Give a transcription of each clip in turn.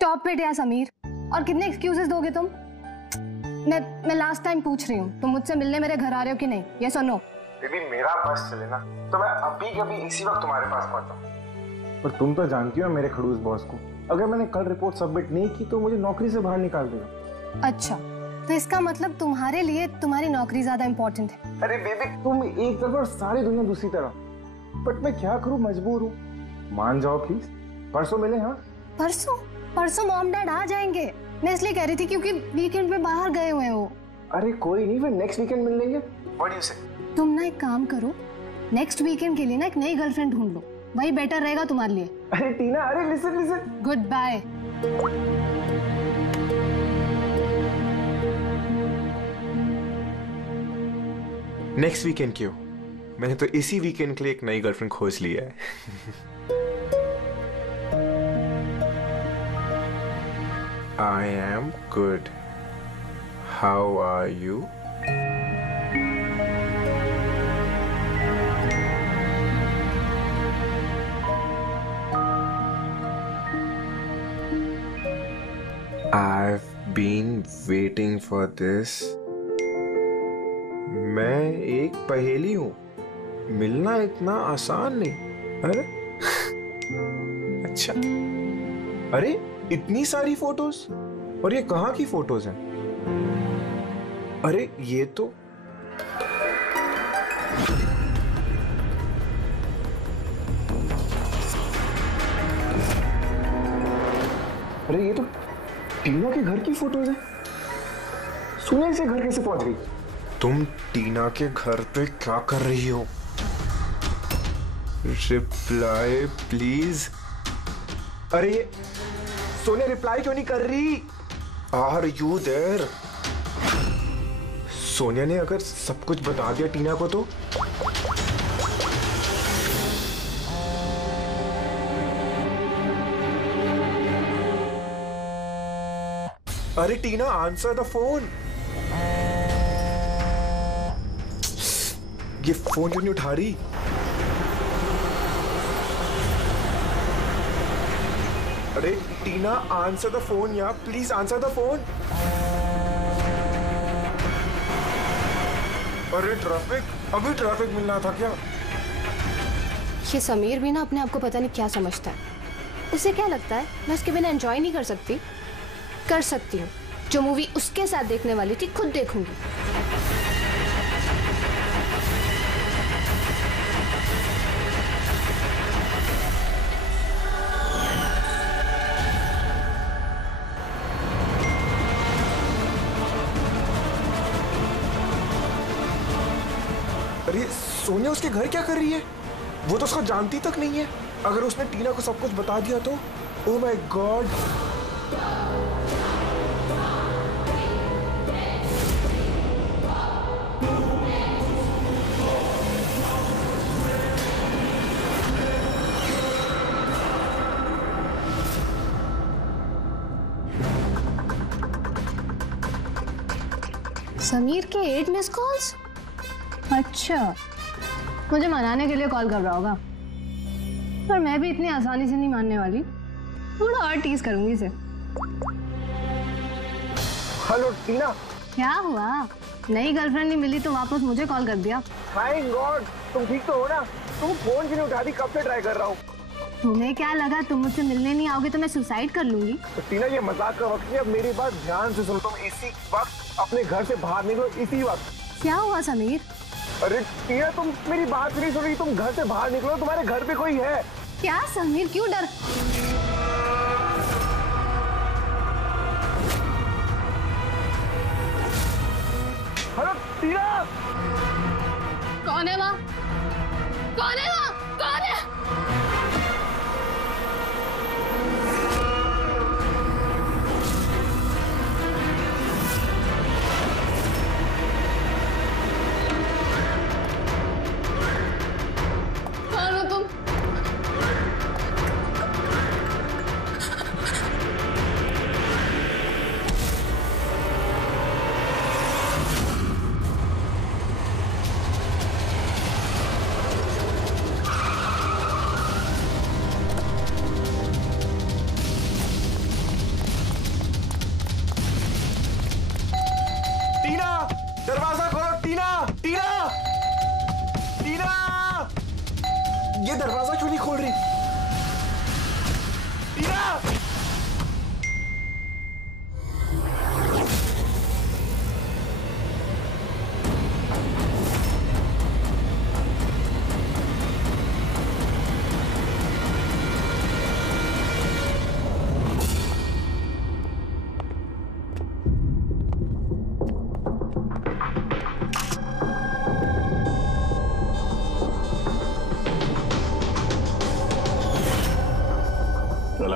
Stop it यार समीर, और कितने एक्सक्यूजेस दोगे तुम? मैं लास्ट टाइम पूछ रही हूँ, तुम मुझसे मिलने मेरे घर आ रहे हो कि नहीं? ये सुनो बेबी, मेरा बस चले ना तो मैं अभी कभी इसी वक्त तुम्हारे पास पहुंचा। पर तुम तो जानती हो मेरे खड़ूस बॉस को, अगर मैंने कल रिपोर्ट सबमिट नहीं की तो मुझे नौकरी से बाहर निकाल देगा। अच्छा, तो इसका मतलब तुम्हारे लिए तुम्हारी नौकरी ज्यादा इम्पोर्टेंट है? अरे बेबी, तुम एक तरफ और सारी दुनिया दूसरी तरफ, बट मैं क्या करूँ, मजबूर हूँ। मान जाओ प्लीज, परसों मिले। हाँ परसों मॉम डैड आ जाएंगे। मैं इसलिए कह रही थी क्योंकि वीकेंड पे बाहर गए हुए हैं वो। अरे कोई नहीं, फिर नेक्स्ट वीकेंड मिल लेंगे। व्हाट डू यू से? तुम ना एक काम करो, नेक्स्ट वीकेंड के लिए ना एक नई गर्लफ्रेंड ढूंढ लो, वही बेटर रहेगा तुम्हारे लिए। अरे टीना, अरे listen. Good bye. Next weekend क्यों? मैंने तो इसी वीकेंड के लिए एक नई गर्लफ्रेंड खोज ली है। I am good. How are you? I've been waiting for this. मैं एक पहेली हूँ, मिलना इतना आसान नहीं। अरे अच्छा, अरे इतनी सारी फोटोज, और ये कहाँ की फोटोज हैं? अरे ये तो टीना के घर की फोटोज हैं। सुनिए, इसे घर कैसे पहुंच गई? तुम टीना के घर पे क्या कर रही हो? Reply please. अरे सोनिया रिप्लाई क्यों नहीं कर रही? Are you there? सोनिया ने अगर सब कुछ बता दिया टीना को तो? अरे टीना, आंसर द फोन। ये फोन क्यों नहीं उठा रही? अरे टीना, आंसर द फोन यार, प्लीज आंसर द फोन। अरे ट्रैफिक, अभी ट्रैफिक मिलना था क्या? ये समीर भी ना अपने आप को पता नहीं क्या समझता है। उसे क्या लगता है मैं उसके बिना एंजॉय नहीं कर सकती? कर सकती हूँ। जो मूवी उसके साथ देखने वाली थी खुद देखूंगी। अरे सोनिया उसके घर क्या कर रही है? वो तो उसको जानती तक नहीं है। अगर उसने टीना को सब कुछ बता दिया तो? Oh my God. समीर के 8 मिस कॉल्स? अच्छा, मुझे मनाने के लिए कॉल कर रहा होगा, पर मैं भी इतनी आसानी से नहीं मानने वाली। थोड़ा और टीज करूंगी इसे। हेलो टीना। क्या हुआ? नई गर्लफ्रेंड नहीं मिली तो वापस मुझे कॉल कर दिया। थैंक गॉड, तुम ठीक तो हो ना? तुम फोन क्यों नहीं उठा रही? कब से ट्राई कर रहा हूँ। तुम्हें क्या लगा तुम मुझसे मिलने नहीं आओगे तो मैं सुसाइड कर लूंगी? तो टीना, ये मजाक का वक्त नहीं, अब मेरी बात ध्यान से सुनो। तुम इसी वक्त अपने घर से बाहर निकलो, इसी वक्त। क्या हुआ समीर? अरे टीना, तुम मेरी बात नहीं सुन रही। तुम घर से बाहर निकलो, तुम्हारे घर पे कोई है। क्या समीर, क्यों डर? हेलो टीना। कौन है वहाँ? कौन है वहाँ? कौन है? कौन हो तुम? ये दरवाजा क्यों नहीं खोल रही? टीना!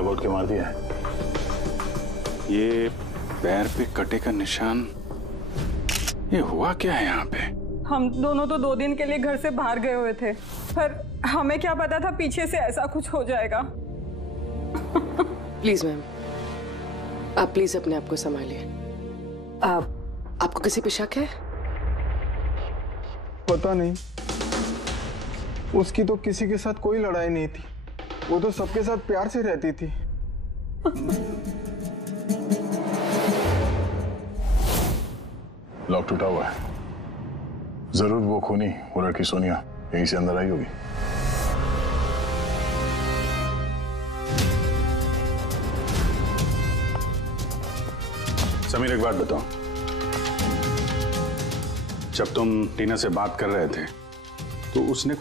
गोट के मार दिया है। ये पैर पे कटे का निशान, ये हुआ क्या है यहाँ पे? हम दोनों तो 2 दिन के लिए घर से बाहर गए हुए थे, पर हमें क्या पता था पीछे से ऐसा कुछ हो जाएगा। प्लीज मैम, आप प्लीज अपने आप को संभालिए। आपको किसी पे शक है? पता नहीं, उसकी तो किसी के साथ कोई लड़ाई नहीं थी, वो तो सबके साथ प्यार से रहती थी। लॉक टूटा हुआ है, जरूर वो खूनी, वो लड़की सोनिया यहीं से अंदर आई होगी। समीर, एक बात बताओ, जब तुम टीना से बात कर रहे थे तो उसने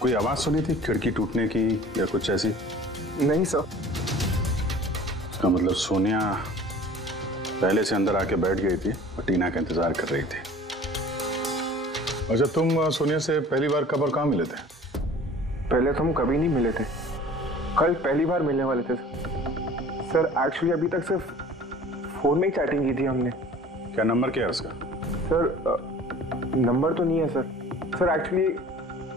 कोई आवाज सुनी थी खिड़की टूटने की या कुछ ऐसी? नहीं सर। इसका मतलब सोनिया पहले से अंदर आके बैठ गई थी और टीना का इंतजार कर रही थी। अच्छा, तुम सोनिया से पहली बार कब और कहाँ मिले थे? पहले तो हम कभी नहीं मिले थे, कल पहली बार मिलने वाले थे सर। एक्चुअली अभी तक सिर्फ फोन में ही चैटिंग की थी हमने। क्या नंबर क्या है उसका? सर नंबर तो नहीं है सर। सर एक्चुअली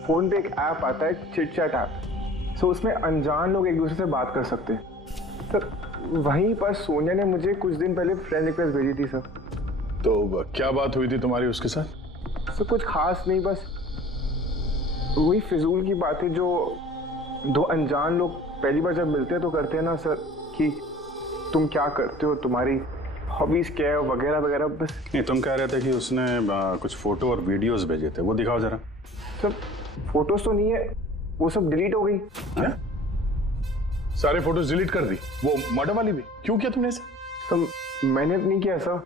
फोन पे एक ऐप आता है, चिट चैट ऐप, सो उसमें अनजान लोग एक दूसरे से बात कर सकते हैं सर। वहीं पर सोनिया ने मुझे कुछ दिन पहले फ्रेंड रिक्वेस्ट भेजी थी सर। तो क्या बात हुई थी तुम्हारी उसके साथ? सर कुछ खास नहीं, बस वही फिजूल की बातें जो 2 अनजान लोग पहली बार जब मिलते हैं तो करते हैं ना सर, कि तुम क्या करते हो, तुम्हारी हॉबीज क्या है, वगैरह वगैरह। बस नहीं, तुम कह रहे थे कि उसने कुछ फोटो और वीडियोस भेजे थे, वो दिखाओ जरा। सर फोटोज तो नहीं है, वो सब डिलीट हो गई। क्या? सारे फोटोज डिलीट कर दी, वो मर्डर वाली भी? क्यों किया तुमने ऐसा? तो मैंने तो नहीं किया सर।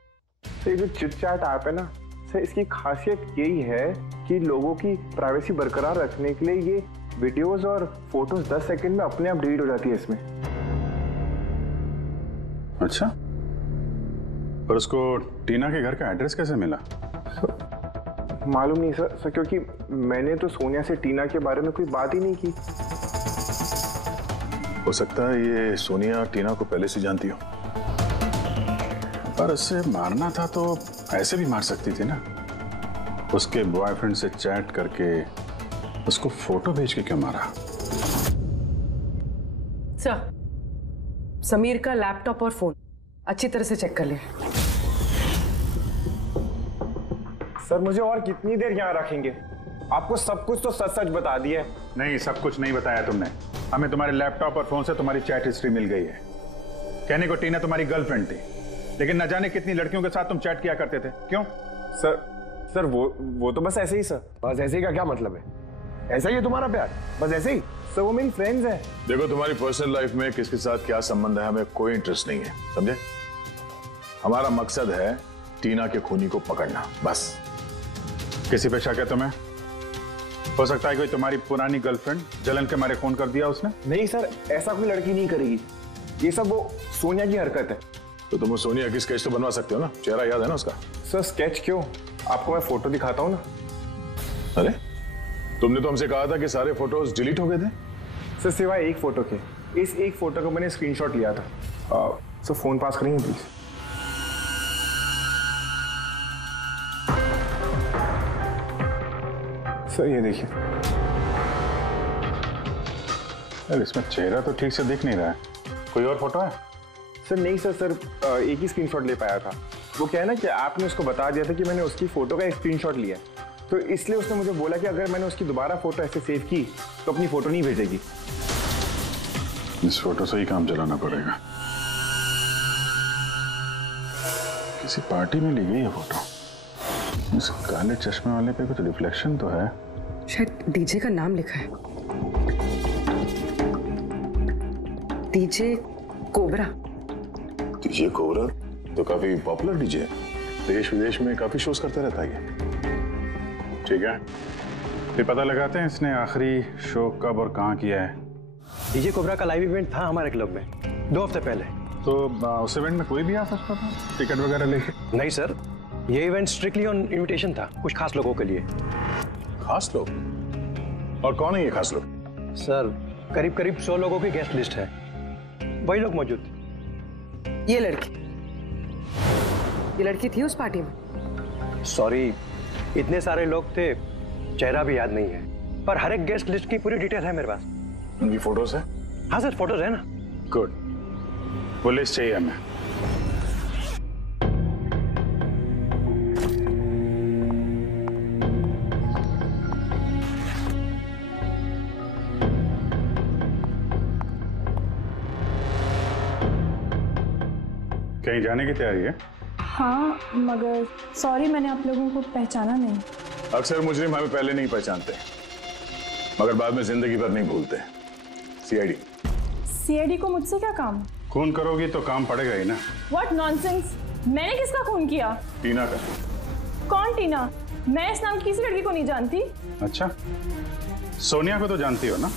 ये जो चिट चैट ऐप है ना सर, इसकी खासियत यही है कि लोगों की प्राइवेसी बरकरार रखने के लिए ये वीडियोस और फोटोज 10 सेकंड में अपने आप डिलीट हो जाती है इसमें। अच्छा, पर उसको टीना के घर का एड्रेस कैसे मिला? मालूम नहीं सर, क्योंकि मैंने तो सोनिया से टीना के बारे में कोई बात ही नहीं की। हो सकता है ये सोनिया टीना को पहले से जानती हो, पर उससे मारना था तो ऐसे भी मार सकती थी ना। उसके बॉयफ्रेंड से चैट करके उसको फोटो भेज के क्यों मारा? सर, समीर का लैपटॉप और फोन अच्छी तरह से चेक कर लिया। सर मुझे और कितनी देर यहाँ रखेंगे? आपको सब कुछ तो सच सच बता दिया है। नहीं, सब कुछ नहीं बताया तुमने हमें। तुम्हारे लैपटॉप और फोन से तुम्हारी चैट हिस्ट्री मिल गई है। कहने को टीना तुम्हारी गर्लफ्रेंड थी, लेकिन न जाने कितनी लड़कियों के साथ तुम चैट किया करते थे। क्यों? सर वो तो बस ऐसे ही सर। बस ऐसे ही का क्या मतलब है? ऐसा ही है तुम्हारा प्यार? बस ऐसे ही? सर वो मेरी फ्रेंड्स हैं। देखो, तुम्हारी पर्सनल लाइफ में किसके साथ क्या संबंध है हमें कोई इंटरेस्ट नहीं है, समझे? हमारा मकसद है टीना के खूनी को पकड़ना, बस। किसी पे शक है तुम्हें? हो सकता है कोई तुम्हारी पुरानी गर्लफ्रेंड जलन के मारे फोन कर दिया उसने? नहीं सर, ऐसा कोई लड़की नहीं करेगी। ये सब वो सोनिया की हरकत है। तो तुम सोनिया की स्केच तो बनवा सकते हो ना, चेहरा याद है ना उसका? सर स्केच क्यों, आपको मैं फोटो दिखाता हूँ ना। अरे, तुमने तो हमसे कहा था कि सारे फोटोज डिलीट हो गए थे। सर सिवाय एक फोटो के। इस एक फोटो का मैंने स्क्रीनशॉट लिया था। सर फोन पास करेंगे प्लीज? सर ये देखिए। यार, इसमें चेहरा तो ठीक से दिख नहीं रहा है। कोई और फोटो है? सर नहीं सर एक ही स्क्रीनशॉट ले पाया था। वो क्या है ना कि आपने उसको बता दिया था कि मैंने उसकी फोटो का एक स्क्रीनशॉट लिया, तो इसलिए उसने मुझे बोला कि अगर मैंने उसकी दोबारा फोटो ऐसे सेव की तो अपनी फोटो नहीं भेजेगी। इस फोटो से ही काम चलाना पड़ेगा। किसी पार्टी में ली गई है फोटो। इस काले चश्मे वाले पे कुछ रिफ्लेक्शन तो है। शायद डीजे का नाम लिखा है। DJ cobra. डीजे कोबरा तो काफी पॉपुलर डीजे है, देश विदेश में काफी शोज करता रहता है ये। ठीक है, फिर पता लगाते हैं इसने आखिरी शो कब और कहाँ किया है। डीजे कोबरा का लाइव इवेंट था हमारे क्लब में 2 हफ्ते पहले। तो उस इवेंट में कोई भी आ सकता था टिकट वगैरह लेके? नहीं सर, ये इवेंट स्ट्रिक्टली ऑन इनविटेशन था, कुछ खास लोगों के लिए। खास लोग? और कौन है ये खास लोग? सर करीब करीब 100 लोगों की गेस्ट लिस्ट है, वही लोग मौजूद थे। ये लड़की थी उस पार्टी में? सॉरी, इतने सारे लोग थे, चेहरा भी याद नहीं है, पर हर एक गेस्ट लिस्ट की पूरी डिटेल है मेरे पास। उनकी फोटोज है? हाँ सर, फोटोज है ना। गुड, वो लिस्ट चाहिए हमें। कहीं जाने की तैयारी है? हाँ, मगर सॉरी मैंने आप लोगों को पहचाना नहीं। अक्सर मुजरिम हमें पहले नहीं पहचानते, मगर बाद में जिंदगी भर नहीं भूलते। सीआईडी। सीआईडी को मुझसे क्या काम? खून करोगी तो काम पड़ेगा ही ना। व्हाट नॉनसेंस, मैंने किसका खून किया? टीना का। कौन टीना? मैं इस नाम की किसी लड़की को नहीं जानती। अच्छा, सोनिया को तो जानती हो ना?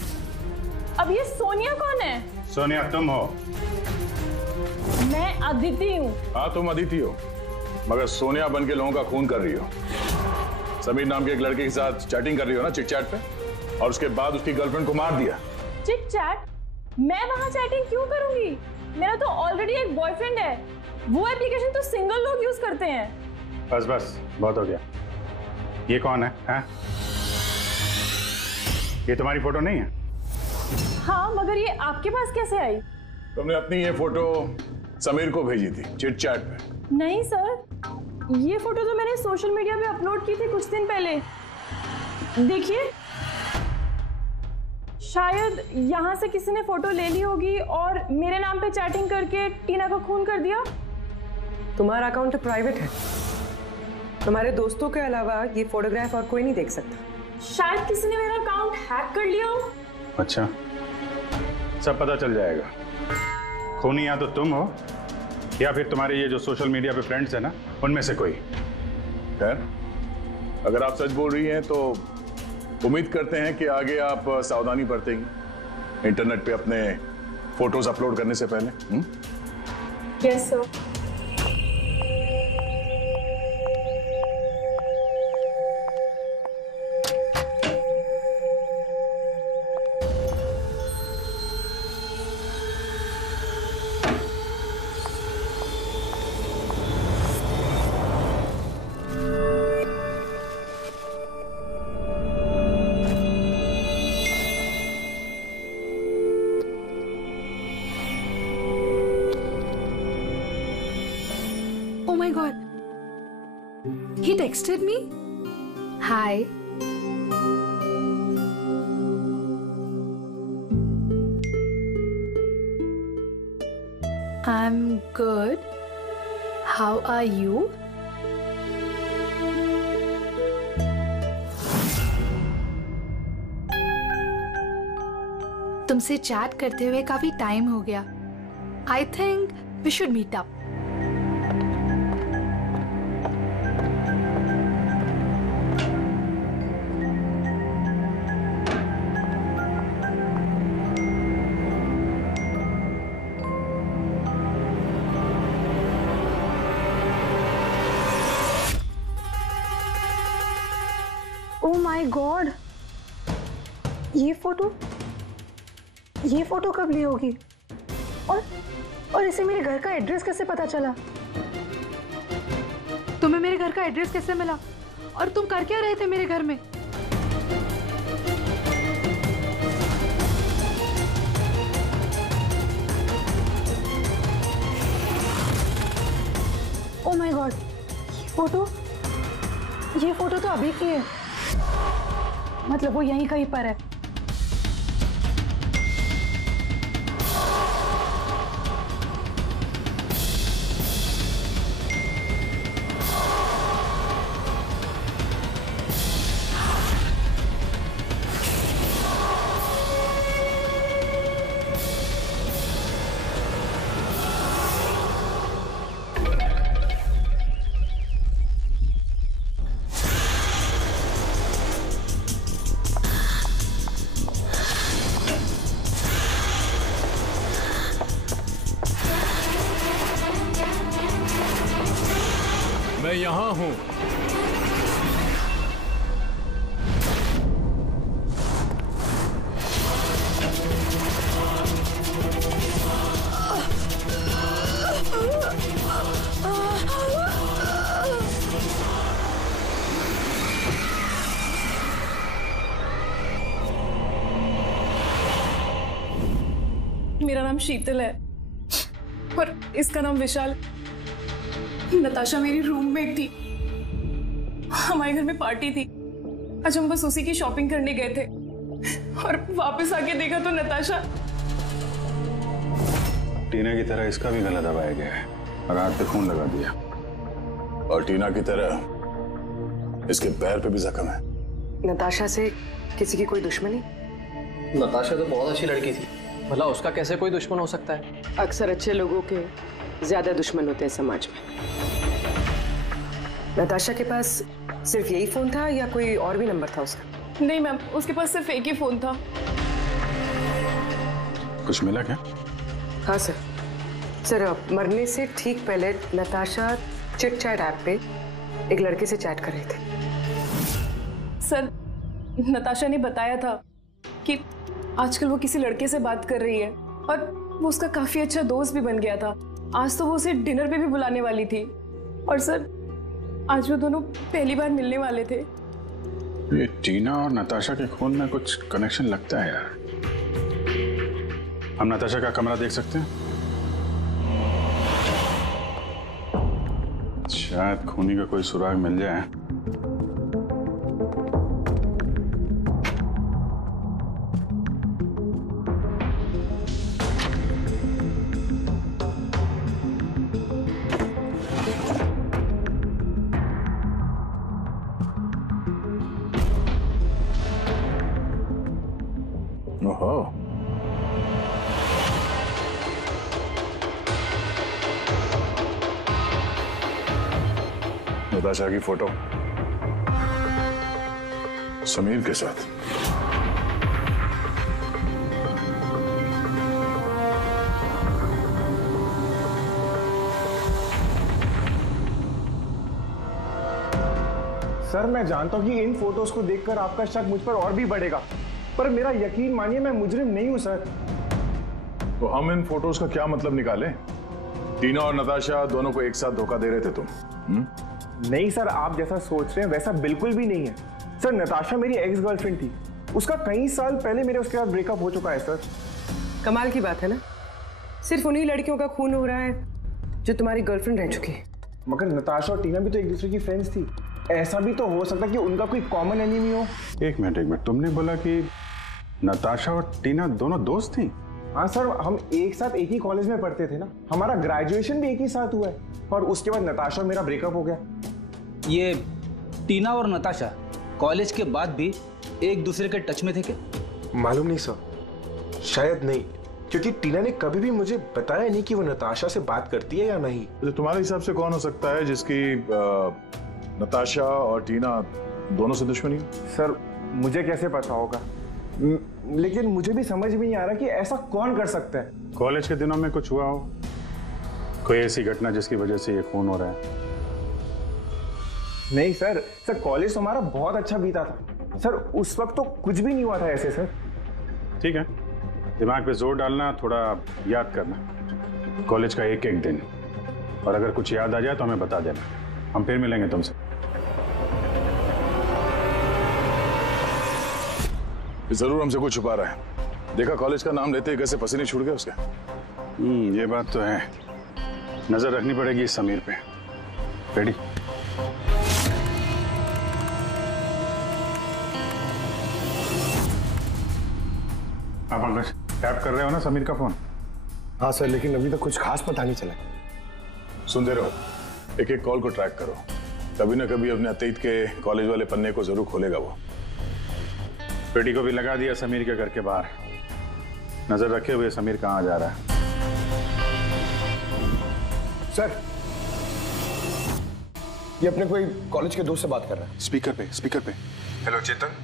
अब ये सोनिया कौन है? सोनिया तुम हो। मैं अदिति हूँ। हाँ तुम अदिति हो, मगर सोनिया बन के लोगों का खून कर रही हो। समीर नाम के एक लड़के के साथ चैटिंग कर रही हो ना चिट चैट पे, और उसके बाद उसकी गर्लफ्रेंड को मार दिया। Chit chat? मैं वहाँ चैटिंग क्यों करूंगी? मेरा तो ऑलरेडी एक बॉयफ्रेंड है। वो एप्लीकेशन तो सिंगल लोग यूज करते हैं। बस बस, बहुत हो गया। ये कौन है? हाँ? ये तुम्हारी फोटो नहीं है? हाँ, मगर ये आपके पास कैसे आई? तुमने अपनी ये फोटो समीर को भेजी थी चिट चैट पे? नहीं सर, ये फोटो तो मैंने सोशल मीडिया पे अपलोड की थी कुछ दिन पहले। देखिए, शायद यहाँ से किसी ने फोटो ले ली होगी और मेरे नाम पे चैटिंग करके टीना को खून कर दिया। तुम्हारा अकाउंट प्राइवेट है, तुम्हारे दोस्तों के अलावा ये फोटोग्राफ और कोई नहीं देख सकता। शायद किसी ने मेरा अकाउंट हैक कर लिया हो। अच्छा, सब पता चल जाएगा। खूनी या तो तुम हो या फिर तुम्हारे ये जो सोशल मीडिया पे फ्रेंड्स है ना, उनमें से कोई। खैर, अगर आप सच बोल रही हैं तो उम्मीद करते हैं कि आगे आप सावधानी बरतेंगी इंटरनेट पे अपने फोटोज अपलोड करने से पहले। Yes sir. Oh my god. He texted me? Hi. I'm good. How are you? तुमसे चैट करते हुए काफी टाइम हो गया। I think we should meet up. Oh my God, ये फोटो कब ली होगी? और इसे मेरे घर का एड्रेस कैसे पता चला? तुम्हें मेरे घर का एड्रेस कैसे मिला? और तुम कर क्या रहे थे मेरे घर में? ओह माय गॉड, ये फोटो तो अभी की है। मतलब वो यहीं कहीं पर है। यहाँ हूँ। मेरा नाम शीतल है और इसका नाम विशाल। नताशा मेरी रूममेट थी। हमारे घर में पार्टी थी। आज हम बस उसी की शॉपिंग करने गए थे और वापस आके देखा तो नताशा। टीना की तरह इसका भी गला दबाया गया है और हाथ पे खून लगा दिया, और टीना की तरह इसके पैर पे भी जख्म है। नताशा से किसी की कोई दुश्मनी? नताशा तो बहुत अच्छी लड़की थी, भला उसका कैसे कोई दुश्मन हो सकता है? अक्सर अच्छे लोगों के ज्यादा दुश्मन होते हैं समाज में। नताशा के पास सिर्फ यही फोन था या कोई और भी नंबर था उसका? नहीं मैम, उसके पास सिर्फ एक ही फोन था। कुछ मिला क्या? हाँ सर। सर, मरने से ठीक पहले नताशा चिट चैट ऐप पे एक लड़के से चैट कर रहे थे। सर, नताशा ने बताया था कि आजकल वो किसी लड़के से बात कर रही है और वो उसका काफी अच्छा दोस्त भी बन गया था। आज तो वो उसे डिनर पे भी बुलाने वाली थी। और सर, आज वो दोनों पहली बार miलने वाले थे। ये टीना और नताशा के खून में कुछ कनेक्शन लगता है यार। हम नताशा का कमरा देख सकते हैं? शायद खूनी का कोई सुराग मिल जाए। ओहो, नताशा की फोटो समीर के साथ। सर, मैं जानता हूँ कि इन फोटोज को देखकर आपका शक मुझ पर और भी बढ़ेगा, पर मेरा यकीन मानिए, मैं मुजरिम नहीं हूं सर। तो हम इन फोटोज का क्या मतलब निकालें? टीना और नताशा दोनों को एक साथ धोखा दे रहे थे तुम? नहीं सर, आप जैसा सोच रहे हैं वैसा बिल्कुल भी नहीं है सर। नताशा मेरी एक्स गर्लफ्रेंड थी। उसका कई साल पहले मेरे उसके साथ ब्रेकअप हो चुका है सर। कमाल की बात है ना, सिर्फ उन्हीं लड़कियों का खून हो रहा है जो तुम्हारी गर्लफ्रेंड रह चुकी है। मगर नताशा और टीना भी तो एक दूसरे की फ्रेंड्स थी। ऐसा भी तो हो सकता है कि उनका कोई कॉमन एनिमी हो। एक मिनट, तुमने बोला कि नताशा और टीना दोनों दोस्त थी? हाँ सर, हम एक साथ एक ही कॉलेज में पढ़ते थे ना। हमारा ग्रेजुएशन भी एक ही साथ हुआ है और उसके बाद नताशा और मेरा ब्रेकअप हो गया। ये टीना और नताशा कॉलेज के बाद भी एक दूसरे के टच में थे क्या? मालूम नहीं सर, शायद नहीं, क्योंकि टीना ने कभी भी मुझे बताया नहीं कि वो नताशा से बात करती है या नहीं। तो तुम्हारे हिसाब से कौन हो सकता है जिसकी नताशा और टीना दोनों से दुश्मनी? सर, मुझे कैसे पता होगा, लेकिन मुझे भी समझ में नहीं आ रहा कि ऐसा कौन कर सकता है। कॉलेज के दिनों में कुछ हुआ हो, कोई ऐसी घटना जिसकी वजह से ये खून हो रहा है? नहीं सर, कॉलेज तो हमारा बहुत अच्छा बीता था सर। उस वक्त तो कुछ भी नहीं हुआ था ऐसे सर। ठीक है, दिमाग पे जोर डालना, थोड़ा याद करना कॉलेज का एक एक दिन, और अगर कुछ याद आ जाए तो हमें बता देना, हम फिर मिलेंगे तुमसे। जरूर हमसे कुछ छुपा रहा है। देखा कॉलेज का नाम लेते ही कैसे पसीने छूट गए उसके। ये बात तो है, नजर रखनी पड़ेगी इस समीर पे। रेडी? आप अंकल टैप कर रहे हो ना समीर का फोन? हाँ सर, लेकिन अभी तक कुछ खास पता नहीं चला। सुनते रहो, एक एक कॉल को ट्रैक करो, कभी ना कभी अपने अतीत के कॉलेज वाले पन्ने को जरूर खोलेगा वो। पेटी को भी लगा दिया समीर के घर के बाहर, नजर रखे हुए समीर कहाँ जा रहा है। सर, ये अपने कोई कॉलेज के दोस्त से बात कर रहा है। स्पीकर पे। हेलो चेतन।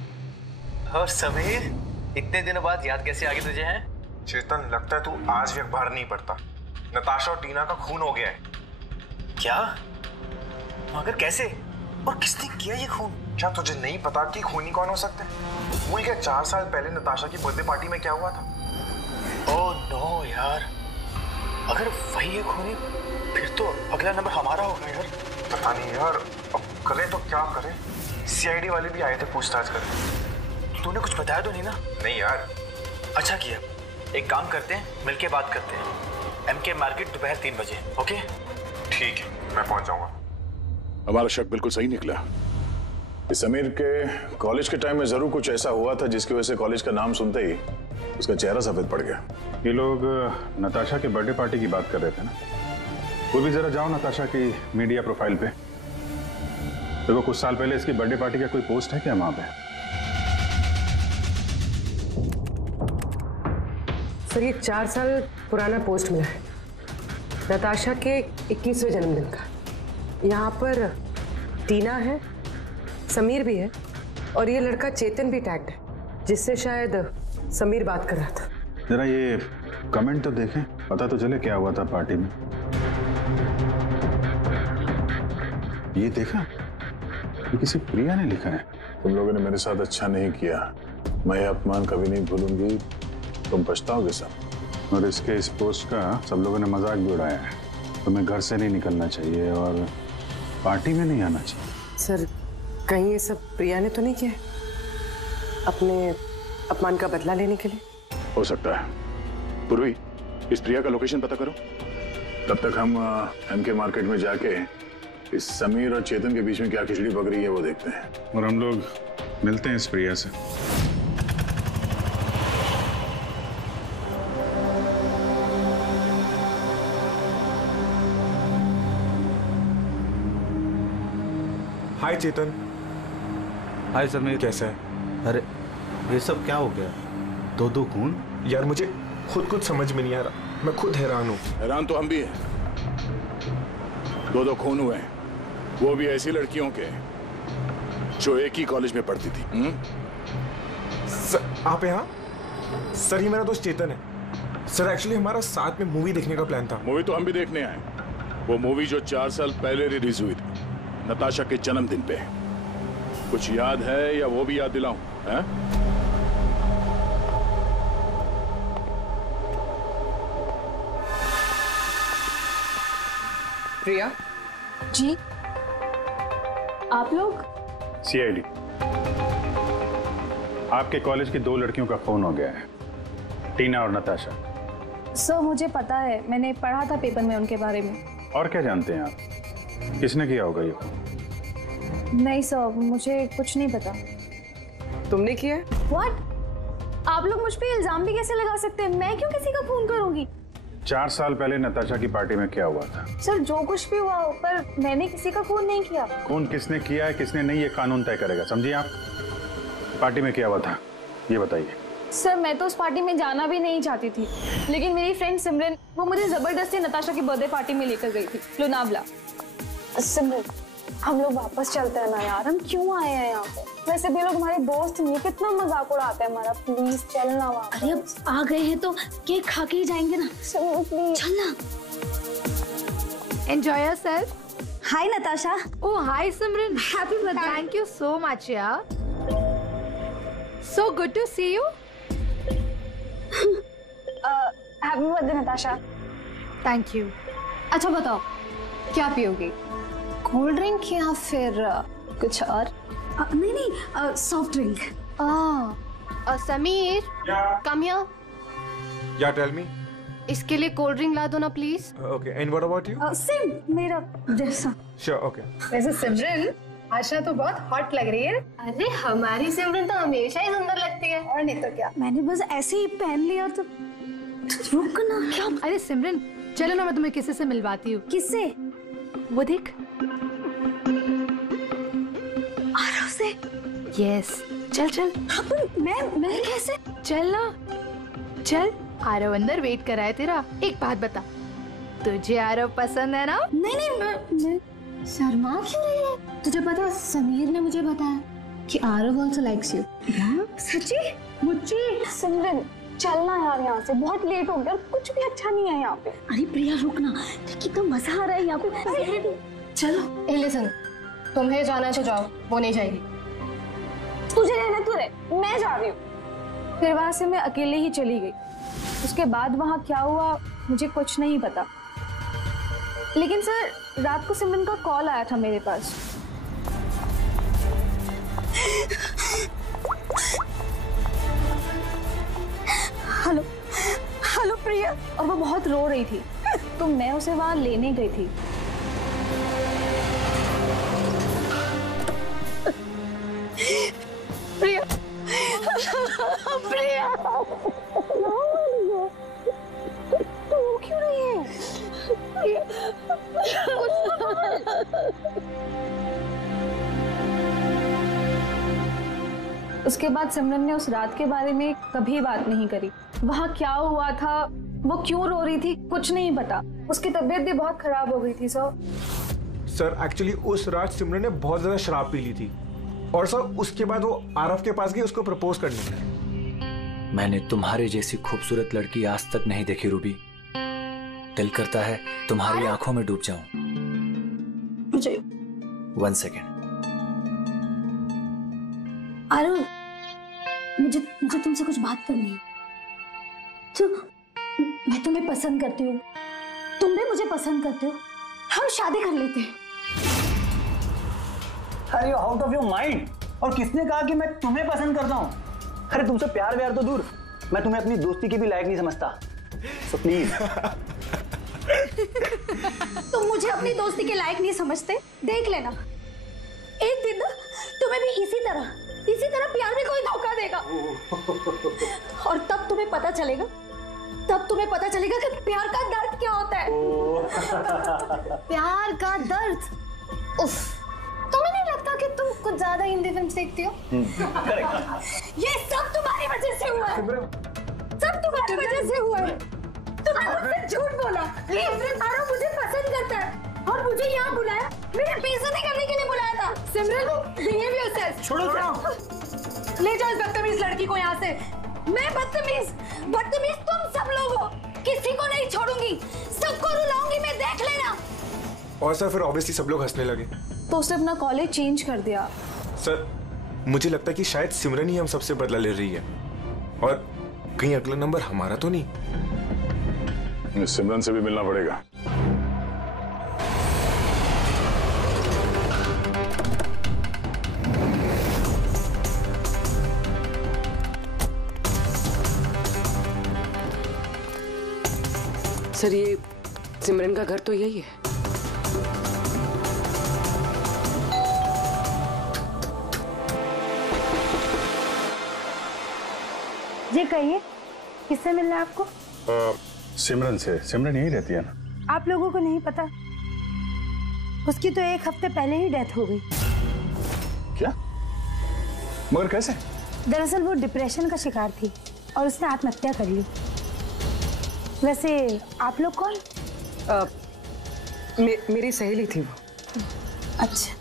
हाँ समीर, इतने दिनों बाद याद कैसे आ गई तुझे? है चेतन, लगता है तू आज भी अखबार नहीं पढ़ता। नताशा और टीना का खून हो गया है। क्या? मगर कैसे और किसने किया ये खून? क्या तुझे नहीं पता कि खूनी कौन हो सकते हैं? भूल गया 4 साल पहले नताशा की बर्थडे पार्टी में क्या हुआ था? ओह नो यार, अगर वही है खूनी फिर तो अगला नंबर हमारा होगा यार। पता नहीं यार, अब करे तो क्या करे? सीआईडी वाले भी आए थे पूछताछ करने। तूने कुछ बताया तो नहीं ना? नहीं यार। अच्छा किया, एक काम करते हैं, मिलके बात करते हैं। एमके मार्केट दोपहर 3 बजे। ओके ठीक है, मैं पहुंच जाऊंगा। हमारा शक बिल्कुल सही निकला। इस समीर के कॉलेज के टाइम में जरूर कुछ ऐसा हुआ था जिसकी वजह से कॉलेज का नाम सुनते ही उसका चेहरा सफेद पड़ गया। ये लोग नताशा के बर्थडे पार्टी की बात कर रहे थे ना? वो भी जरा जाओ नताशा की मीडिया प्रोफाइल पे। देखो कुछ साल पहले इसकी बर्थडे पार्टी का कोई पोस्ट है क्या वहां पे? सर, ये 4 साल पुराना पोस्ट मिला है नताशा के 21वें जन्मदिन का। यहाँ पर टीना है, समीर भी है और ये लड़का चेतन भी टैग्ड है, जिससे शायद समीर बात कर रहा था। जरा ये कमेंट तो देखें, पता तो चले क्या हुआ था पार्टी में। ये देखा, ये किसी प्रिया ने लिखा है। तुम लोगों ने मेरे साथ अच्छा नहीं किया, मैं ये अपमान कभी नहीं भूलूंगी, तुम पछताओगे सब। और इसके इस पोस्ट का सब लोगों ने मजाक भी उड़ाया है। तुम्हें घर से नहीं निकलना चाहिए और पार्टी में नहीं आना चाहिए। सर, कहीं ये सब प्रिया ने तो नहीं किया अपने अपमान का बदला लेने के लिए? हो सकता है। पूर्वी, इस प्रिया का लोकेशन पता करो। तब तक हम एमके मार्केट में जाके इस समीर और चेतन के बीच में क्या खिचड़ी पक रही है वो देखते हैं। और हम लोग मिलते हैं इस प्रिया से। हाय चेतन। हाय समीर। कैसा है? अरे ये सब क्या हो गया? दो खून? यार मुझे खुद कुछ समझ में नहीं आ रहा, मैं खुद हैरान हूँ। हैरान तो हम भी हैं। 2 खून हुए हैं, वो भी ऐसी लड़कियों के जो एक ही कॉलेज में पढ़ती थी। सर, आप यहाँ? सर, ये मेरा दोस्त चेतन है। सर, एक्चुअली हमारा साथ में मूवी देखने का प्लान था। मूवी तो हम भी देखने आए। वो मूवी जो 4 साल पहले रिलीज हुई थी नताशा के जन्मदिन पे। कुछ याद है या वो भी याद दिलाऊं? प्रिया जी, आप लोग? सीआईडी, आपके कॉलेज की 2 लड़कियों का खून हो गया है, टीना और नताशा। सर, मुझे पता है, मैंने पढ़ा था पेपर में उनके बारे में। और क्या जानते हैं आप? किसने किया होगा ये? नहीं सर, मुझे कुछ नहीं पता। तुमने किया? What? आप लोग मुझ पे इल्जाम भी कैसे लगा सकते हैं? मैं क्यों किसी का खून करूंगी? 4 साल पहले नताशा की पार्टी में क्या हुआ था? सर, जो कुछ भी हुआ हो, पर मैंने किसी का खून नहीं किया। खून किसने किया है किसने नहीं, ये कानून तय करेगा, समझिए आप। पार्टी में क्या हुआ था ये बताइए। सर, मैं तो उस पार्टी में जाना भी नहीं चाहती थी, लेकिन मेरी फ्रेंड सिमरन वो मुझे जबरदस्ती नताशा की बर्थडे पार्टी में लेकर गई थी, लोनावला। सिमरन, हम लोग वापस चलते हैं ना यार, हम क्यों आए हैं यहाँ पे? वैसे भी लोग हमारे दोस्त नहीं, कितना मजाक उड़ाते हैं हमारा। प्लीज चलना वापस। अरे अब आ गए हैं तो केक खा के ही जाएंगे ना। प्लीज चलना। Enjoy yourself. Hi Natasha. Oh, hi Simran. Happy birthday. Thank you so much, yeah. So good to see you. Happy birthday Natasha. Thank you. अच्छा बताओ, क्या पियोगी? कोल्ड ड्रिंक या फिर कुछ और? नहीं नहीं, soft drink. Sameer, come here. या टेल मी। इसके लिए कोल्ड ड्रिंक ला दो ना please. Okay, and what about you? Same, मेरा जैसा। Sure, okay. वैसे सिमरन, आशा तो बहुत हॉट लग रही है। अरे हमारी सिमरन तो हमेशा ही सुंदर लगती है। और नहीं तो क्या। मैंने बस ऐसे ही पहन लिया तो रुक ना। क्या? अरे सिमरन, चलो ना मैं तुम्हें किसी से मिलवाती हूँ। किससे? वो देख। आरव से? यस, चल चल। मैं कैसे? चल ना, चल। आरव अंदर वेट कर रहा है तेरा। एक बात बता, तुझे आरव पसंद है ना? नहीं नहीं, मैं शर्मा क्यों रही है? तुझे पता, समीर ने मुझे बताया कि आरव आल्सो लाइक्स यू। सच्ची? मुझे? सिमरन, चलना यार यहाँ से, बहुत लेट हो गया, कुछ भी अच्छा नहीं है यहाँ पे। अरे प्रिया रुक ना, कितना मजा आ रहा है यहाँ पे। चलो। ए लिसन, तुम्हें जाना है तो जाओ, वो नहीं जाएगी। तुझे रहना तो रहे, मैं जा रही हूँ। फिर वहां से मैं अकेले ही चली गई। उसके बाद वहां क्या हुआ मुझे कुछ नहीं पता, लेकिन सर रात को सिमरन का कॉल आया था मेरे पास। हेलो हेलो प्रिया, और वो बहुत रो रही थी, तो मैं उसे वहां लेने गई थी। प्रिया प्रिया तू क्यों रही है? उसके बाद सिमरन ने उस रात के बारे में कभी बात नहीं करी। वहां क्या हुआ था, वो क्यों रो रही थी, कुछ नहीं पता। उसकी तबीयत भी बहुत खराब हो गई थी सर एक्चुअली उस रात सिमरन ने बहुत ज्यादा शराब पी ली थी, और सर उसके बाद वो आरव के पास गई उसको प्रपोज करने के लिए। मैंने तुम्हारे जैसी खूबसूरत लड़की आज तक नहीं देखी रूबी। दिल करता है तुम्हारी आंखों में डूब जाऊं। मुझे 1 सेकेंड। आरव, मुझे तुमसे कुछ बात करनी है। तो मैं तुम्हें पसंद करती हूँ, तुम भी मुझे पसंद करते हो, हम शादी कर लेते हैं। अरे you out of your mind. और किसने कहा कि मैं तुम्हें पसंद करता हूँ? अरे तुमसे प्यार व्यार तो दूर, मैं तुम्हें अपनी दोस्ती की भी लायक नहीं समझता। So please. तुम मुझे अपनी दोस्ती के लायक नहीं समझते, देख लेना एक दिन ना तुम्हें भी इसी तरह प्यार में कोई धोखा देगा, और तब तुम्हें पता चलेगा कि प्यार का दर्द क्या होता है। प्यार का दर्द? उफ, तुम्हें नहीं लगता कि तुम कुछ ज्यादा हिंदी फिल्म देखती हो? ये सब तुम्हारी वजह से हुआ है, सब तुम्हारी वजह से हुआ है। तुमने मुझसे झूठ बोला। आरव मुझे पसंद करता है और मुझे यहाँ बुलाया, मेरे बेइज्जती करने के लिए बुलाया था। सिमरन, बिहेव योरसेल्फ। छोड़ो। ले जाओ इस बदतमीज लड़की को यहाँ से। मैं बदतमीज तुम सब लोग हो, किसी को नहीं छोड़ूंगी, सबको रुलाऊंगी मैं, देख लेना। और सर फिर ऑब्वियसली सब लोग हंसने लगे, तो उसने अपना कॉलेज चेंज कर दिया। सर मुझे लगता है कि शायद सिमरन ही हम सबसे बदला ले रही है, और कहीं अगला नंबर हमारा तो नहीं। सिमरन से भी मिलना पड़ेगा। सर ये सिमरन का घर तो यही है। जी कहिए, किससे मिलना है आपको? सिमरन से। सिमरन यही रहती है ना? आप लोगों को नहीं पता, उसकी तो 1 हफ्ते पहले ही डेथ हो गई। क्या? मगर कैसे? दरअसल वो डिप्रेशन का शिकार थी और उसने आत्महत्या कर ली। वैसे आप लोग कौन? मेरी सहेली थी वो। अच्छा।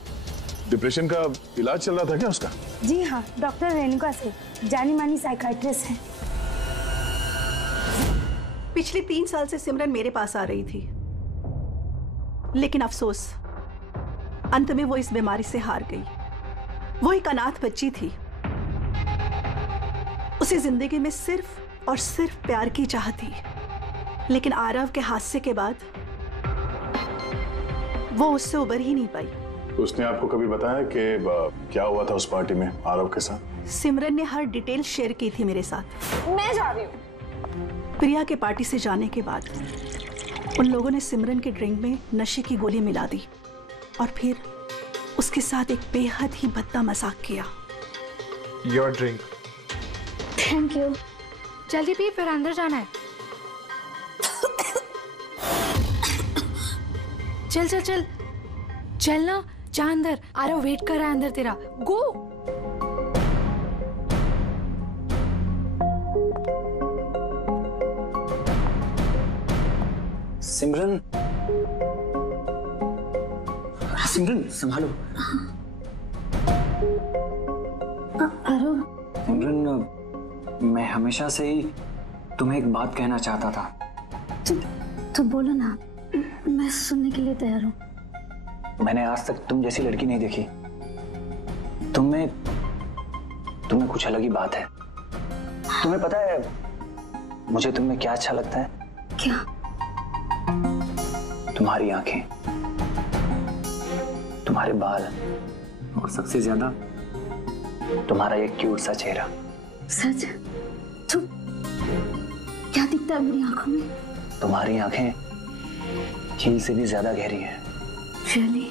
डिप्रेशन का इलाज चल रहा था क्या उसका? जी हाँ, डॉक्टर रेणुका से, जानी मानी साइकाइट्रिस्ट है। पिछले 3 साल से सिमरन मेरे पास आ रही थी, लेकिन अफसोस अंत में वो इस बीमारी से हार गई। वो एक अनाथ बच्ची थी, उसे जिंदगी में सिर्फ और सिर्फ प्यार की चाह थी, लेकिन आरव के हादसे के बाद वो उससे उबर ही नहीं पाई। उसने आपको कभी बताया कि क्या हुआ था उस पार्टी में आरव के साथ? सिमरन ने हर डिटेल शेयर की थी मेरे साथ। मैं जा रही हूँ। प्रिया के पार्टी से जाने के बाद उन लोगों ने सिमरन के ड्रिंक में नशे की गोली मिला दी और फिर उसके साथ एक बेहद ही भद्दा मजाक किया। Your drink. Thank you. जल्दी पी, फिर अंदर जाना है। चल चल चल चल ना, जा अंदर। आरव वेट कर रहा है अंदर तेरा। गो। सिमरन, सिमरन संभालो। आरव। सिमरन, मैं हमेशा से ही तुम्हें एक बात कहना चाहता था। तो बोलो ना, मैं सुनने के लिए तैयार हूँ। मैंने आज तक तुम जैसी लड़की नहीं देखी। तुम्हें कुछ अलग ही बात है। तुम्हें पता है मुझे तुममें क्या अच्छा लगता है? क्या? तुम्हारी आंखें, तुम्हारे बाल और सबसे ज्यादा तुम्हारा ये क्यूट सा चेहरा। सच? तो क्या दिखता है मेरी आंखों में? तुम्हारी आंखें झील से भी ज्यादा गहरी हैं। Really?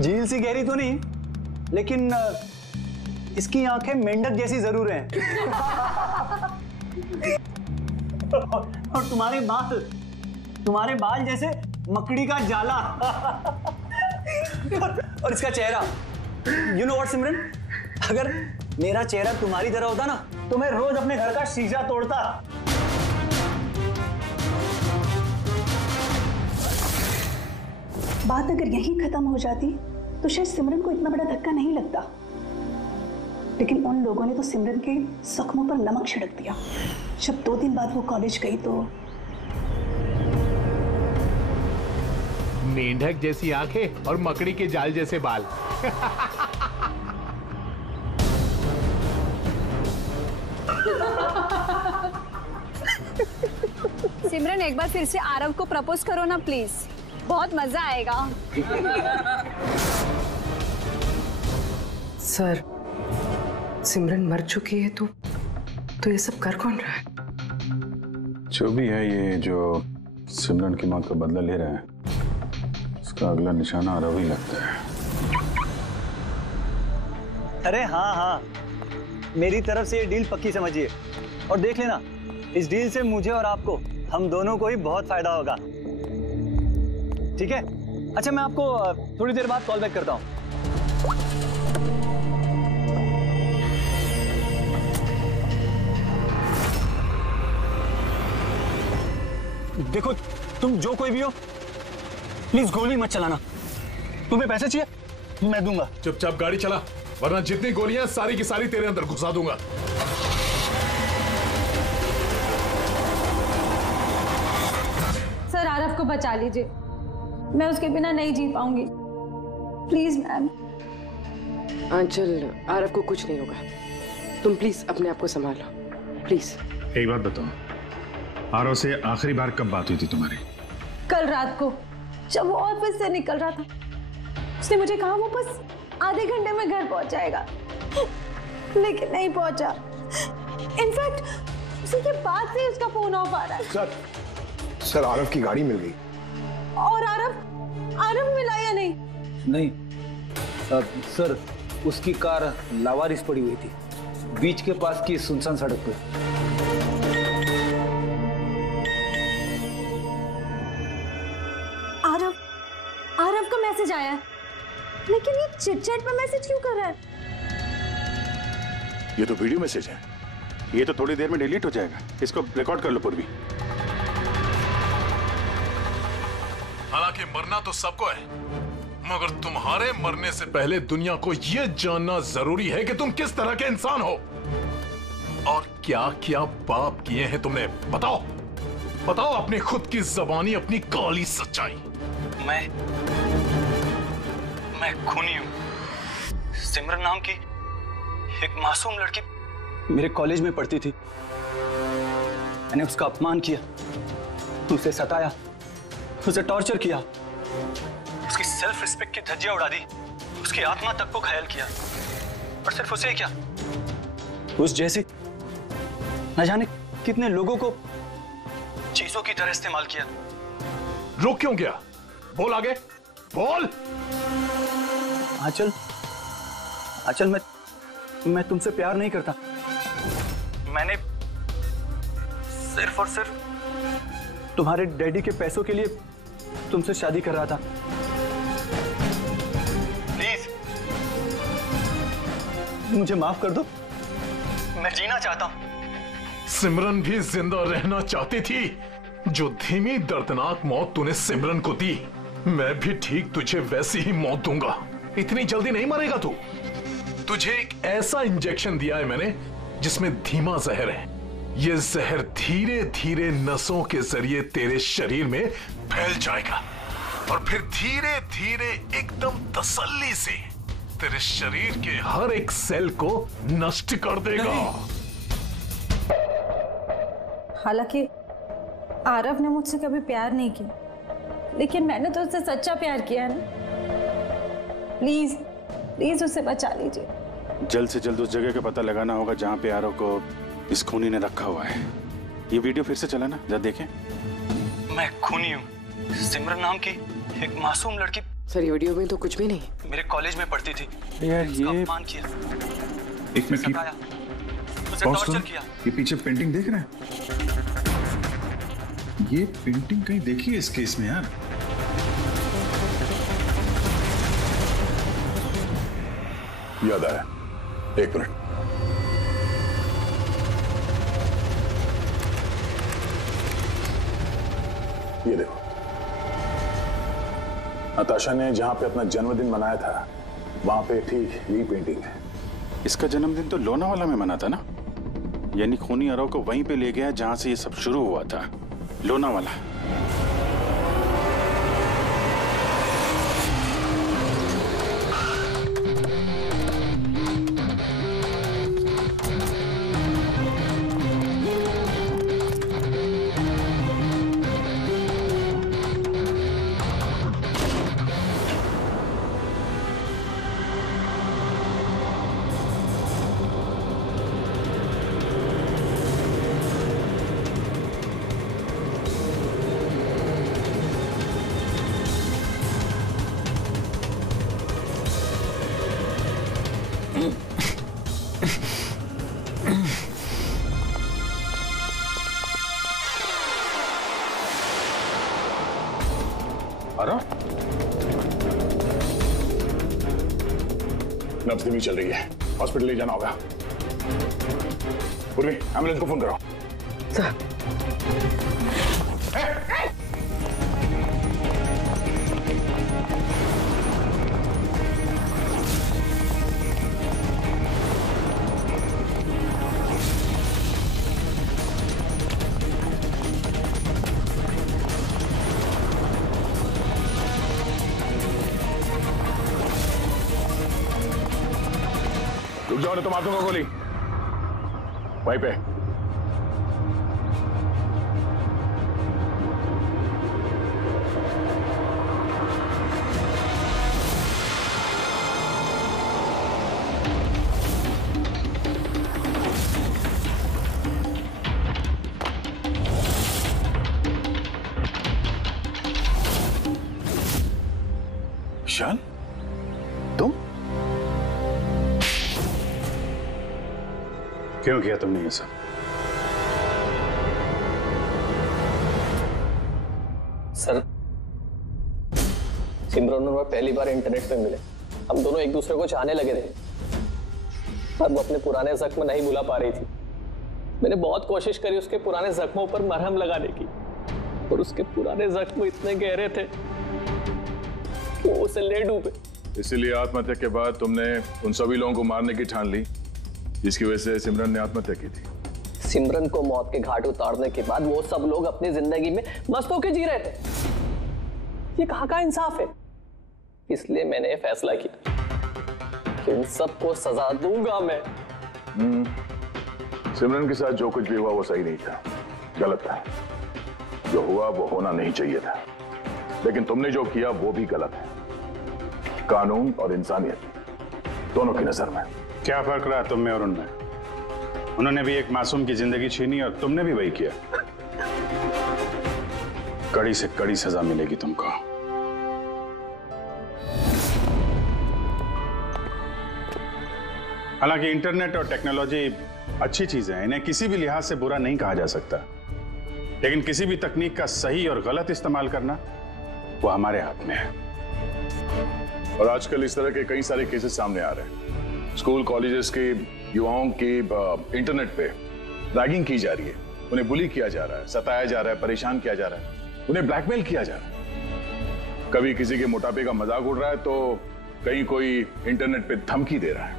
झील सी गहरी तो नहीं, लेकिन इसकी आंखें मेंढक जैसी जरूर हैं। और तुम्हारे बाल जैसे मकड़ी का जाला। और इसका चेहरा, यू नो व्हाट सिमरन, अगर मेरा चेहरा तुम्हारी तरह होता ना तो मैं रोज अपने घर का शीशा तोड़ता। बात अगर यहीं खत्म हो जाती तो शायद सिमरन को इतना बड़ा धक्का नहीं लगता, लेकिन उन लोगों ने तो सिमरन के जख्मों पर नमक छिड़क दिया। जब 2 दिन बाद वो कॉलेज गई तो मेंढक जैसी आंखें और मकड़ी के जाल जैसे बाल। सिमरन एक बार फिर से आरव को प्रपोज करो ना प्लीज, बहुत मजा आएगा। सर, सिमरन मर चुकी है तो ये सब कर कौन रहा है? जो भी है, ये जो सिमरन की मौत का बदला ले रहा है, उसका अगला निशाना आरव ही लगता है। अरे हाँ, मेरी तरफ से ये डील पक्की समझिए और देख लेना, इस डील से मुझे और आपको, हम दोनों को ही बहुत फायदा होगा। ठीक है? अच्छा, मैं आपको थोड़ी देर बाद कॉल बैक करता हूँ। देखो, तुम जो कोई भी हो, प्लीज गोली मत चलाना। तुम्हें पैसे चाहिए? मैं दूंगा। चुपचाप गाड़ी चला, वरना जितनी गोलियां सारी की सारी तेरे अंदर घुसा दूंगा। सर, आरव को बचा लीजिए, मैं उसके बिना नहीं जी पाऊंगी। Please ma'am. आंचल, आरव को कुछ नहीं होगा, तुम प्लीज अपने आप को संभालो, प्लीज। एक बात बताओ, आरव से आखिरी बार कब बात हुई थी तुम्हारी? कल रात को, जब वो ऑफिस से निकल रहा था। उसने मुझे कहा वो बस आधे घंटे में घर पहुंच जाएगा, लेकिन नहीं पहुंचा। इनफैक्ट उसी के बाद से उसका फोन ऑफ आ रहा है। सर, आरव की गाड़ी मिल गई। और आरव मिला या नहीं? नहीं सर, उसकी कार लावारिस पड़ी हुई थी बीच के पास की सुनसान सड़क पे। आरव का मैसेज आया है, लेकिन ये चिट-चैट पर मैसेज क्यों कर रहा है? ये तो वीडियो मैसेज है, ये तो थोड़ी देर में डिलीट हो जाएगा। इसको रिकॉर्ड कर लो पूर्वी। हालांकि मरना तो सबको है, मगर तुम्हारे मरने से पहले दुनिया को यह जानना जरूरी है कि तुम किस तरह के इंसान हो और क्या क्या पाप किए हैं तुमने। बताओ अपनी खुद की ज़बानी, अपनी काली सच्चाई। मैं खूनी हूँ। सिमरन नाम की एक मासूम लड़की मेरे कॉलेज में पढ़ती थी। मैंने उसका अपमान किया, उसे सताया, उसे टॉर्चर किया, उसकी सेल्फ रिस्पेक्ट की धज्जियां उड़ा दी, उसकी आत्मा तक को घायल किया। और सिर्फ उसे क्या, उस जैसी न जाने कितने लोगों को चीजों की तरह इस्तेमाल किया। रुक क्यों गया? बोल आगे, बोल। आंचल, मैं तुमसे प्यार नहीं करता। मैंने सिर्फ और सिर्फ तुम्हारे डैडी के पैसों के लिए तुमसे शादी कर रहा था। प्लीज मुझे माफ कर दो, मैं जीना चाहता हूं। सिमरन भी जिंदा रहना चाहती थी। जो धीमी दर्दनाक मौत तूने सिमरन को दी, मैं भी ठीक तुझे वैसी ही मौत दूंगा। इतनी जल्दी नहीं मरेगा तू। तुझे एक ऐसा इंजेक्शन दिया है मैंने जिसमें धीमा जहर है। ये जहर धीरे धीरे नसों के जरिए तेरे शरीर में फैल जाएगा और फिर धीरे धीरे एकदम तसल्ली से तेरे शरीर के हर एक सेल को नष्ट कर देगा। हालांकि आरव ने मुझसे कभी प्यार नहीं किया, लेकिन मैंने तो उससे सच्चा प्यार किया है ना। प्लीज प्लीज उसे बचा लीजिए। जल्द से जल्द उस जगह का पता लगाना होगा जहां पे आरव को इस खूनी ने रखा हुआ है। ये वीडियो फिर से चला ना, जरा देखें। मैं खूनी हूँ। सिमरन नाम की एक मासूम लड़की। सर ये वीडियो में तो कुछ भी नहीं। मेरे कॉलेज में पढ़ती थी। यार ये अपमान किया, एक मिनट टॉर्चर किया। ये पीछे पेंटिंग देख रहे हैं? ये पेंटिंग कहीं देखी है इस केस में यार? याद आया, एक मिनट। ये देखो, नताशा ने जहां पे अपना जन्मदिन मनाया था वहां पे ठीक यही पेंटिंग है। इसका जन्मदिन तो लोनावाला में मना था ना? यानी खूनी आरव को वहीं पे ले गया जहां से ये सब शुरू हुआ था, लोनावाला। नब्ज धीमी चल रही है, हॉस्पिटल ले जाना होगा। पूर्वी, एम्बुलेंस को फोन करो। सर। रुक जाओ, तो मार दूंगा गोली वहीं पे। विशाल, तुम क्यों किया तुमने ये सब? सर, सिमरन और मैं पहली बार इंटरनेट पे मिले। हम दोनों एक दूसरे को चाहने लगे थे, पर वो अपने पुराने जख्म नहीं भुला पा रही थी। मैंने बहुत कोशिश करी उसके पुराने जख्मों पर मरहम लगाने की, और उसके पुराने जख्म इतने गहरे थे कि वो उसे ले डूबे। इसीलिए आत्महत्या के बाद तुमने उन सभी लोगों को मारने की ठान ली जिसकी वजह से सिमरन ने आत्महत्या की थी। सिमरन को मौत के घाट उतारने के बाद वो सब लोग अपनी जिंदगी में मस्त होकर जी रहे थे। ये कहाँ का इंसाफ है? इसलिए मैंने फैसला किया कि उन सबको सजा दूंगा मैं। सिमरन के साथ जो कुछ भी हुआ वो सही नहीं था, गलत था। जो हुआ वो होना नहीं चाहिए था, लेकिन तुमने जो किया वो भी गलत है। कानून और इंसानियत दोनों की नजर में क्या फर्क रहा तुम में और उनमें? उन्होंने भी एक मासूम की जिंदगी छीनी और तुमने भी वही किया। कड़ी से कड़ी सजा मिलेगी तुमको। हालांकि इंटरनेट और टेक्नोलॉजी अच्छी चीजें हैं, इन्हें किसी भी लिहाज से बुरा नहीं कहा जा सकता, लेकिन किसी भी तकनीक का सही और गलत इस्तेमाल करना वो हमारे हाथ में है। और आजकल इस तरह के कई सारे केसेस सामने आ रहे हैं। स्कूल कॉलेजेस के युवाओं की इंटरनेट पे रैगिंग की जा रही है, उन्हें बुली किया जा रहा है, सताया जा रहा है, परेशान किया जा रहा है, उन्हें ब्लैकमेल किया जा रहा है। कभी किसी के मोटापे का मजाक उड़ रहा है तो कहीं कोई इंटरनेट पे धमकी दे रहा है।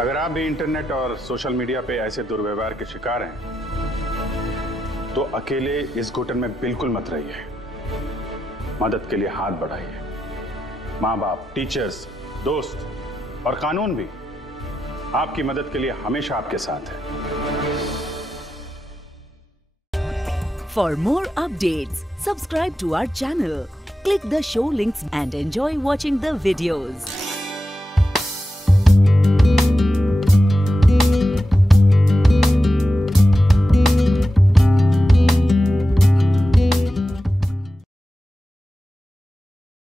अगर आप भी इंटरनेट और सोशल मीडिया पे ऐसे दुर्व्यवहार के शिकार हैं तो अकेले इस घुटन में बिल्कुल मत रहिए। मदद के लिए हाथ बढ़ाइए। माँ बाप, टीचर्स, दोस्त और कानून भी आपकी मदद के लिए हमेशा आपके साथ है। For more updates, subscribe to our channel, click the show links and enjoy watching the videos.